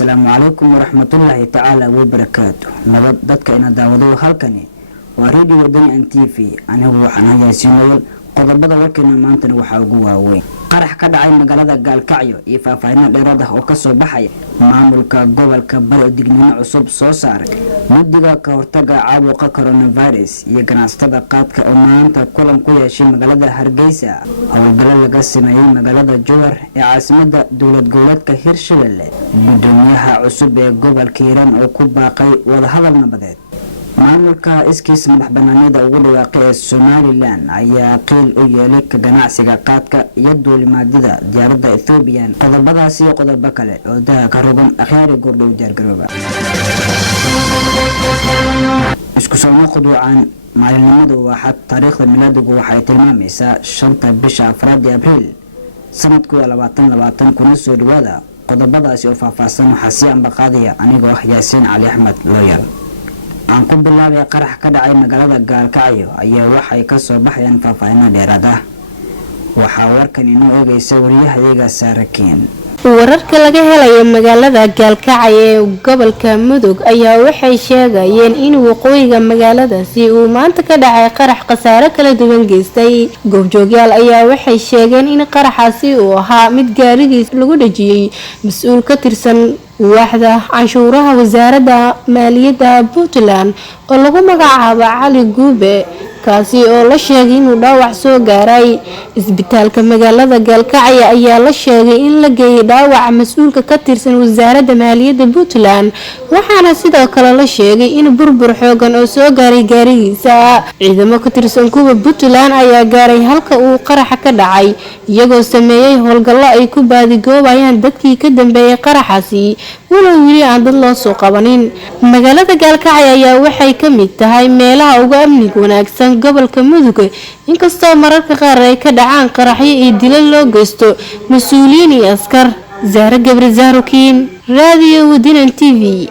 السلام عليكم ورحمة الله تعالى وبركاته. نبض دتك إن داودو هالكني وريدي ودن أن تيفي أنا هو حنا ياسين qodobada warkeena maantana waxa ugu waaweyn qarax ka dhacay magaalada Gaalkacyo iyo faahfaahin dheeraad ah oo ka soo baxay maamulka gobolka Bari digniino cusub soo saaray mudiga ka hortaga caabuqa coronavirus iyo ganacsatada qaadka oo maanta kulan ku yeeshay magaalada Hargeysa howlgalo laga sameeyay magaalada Jowhar ee caasimadda dowlad goboleedka Hirshabelle gudoomiyaha cusub ee gobolka Hiiraan oo ku baaqay wada hadal nabadeed maamulka iskiis madax banaanida ugu dhawaaqay ee Somaliland ayaa qiil u yeelay ka ganacsiga qaadka iyo duulimaadida diyaaradda Ethiopian qodobadaas iyo qodobo kale oo ka rogan akhyaari gordhow diyaargarooba isku soo noqdaan maalinimadu waxa taariikhda milaadigu waxay tilmaamaysaa 5 bisha Abriil sanadku 2020 kuna soo dhawaada qodobadaas oo faahfaahsan waxa si aan baqaadiya anigoo Yaasiin Cali Axmed Looyal aan ku bilaabay qarax ka dhacay magaalada Gaalkacyo ayaa waxay ka soo baxayaan faahfaahin dheeraad ah waxa warkan inoo eegaysa wariyahayaga Saarakiin wararka laga helayo magaalada Gaalkacyo ee gobolka Mudug ayaa waxay sheegayeen in waqooyiga magaaladaasi uu maanta ka dhacay qarax khasaare kala duwan geystay goobjoogyaal ayaa waxay sheegeen in qaraxaasi uu ahaa mid gaarigiis lagu dhajiyay mas'uul ka tirsan waaxda canshuuraha wasaaradda maaliyadda Puntland oo lagu magacaabo Cali Guube kaasi oo la sheegay inuu dhaawac soo gaaray isbitaalka magaalada Gaalkacyo ayaa la sheegay in la geeyay dhaawac mas'uulka ka tirsan wasaaradda maaliyadda Puntland waxaana sidoo kale la sheegay in burbur xoogan oo soo gaaray gaarigiisa ciidamo ka tirsan kuwa Puntland ayaa gaaray halka uu qaraxa ka dhacay iyagoo sameeyay howlgallo ay ku baadigoobayaan dadkii ka dambeeyay qaraxaasi walow wili aan dad loo soo qabanin magaalada Gaalkacyo ayaa waxay ka mid tahay meelaha ugu amniga wanaagsan gobolka Mudug inkastoo mararka qaar ay ka dhacaan qaraxyo iyo dilal loo geysto mas'uuliyiin iyo askar Zahra Gabriel Zahrokiin Radio Waddan TV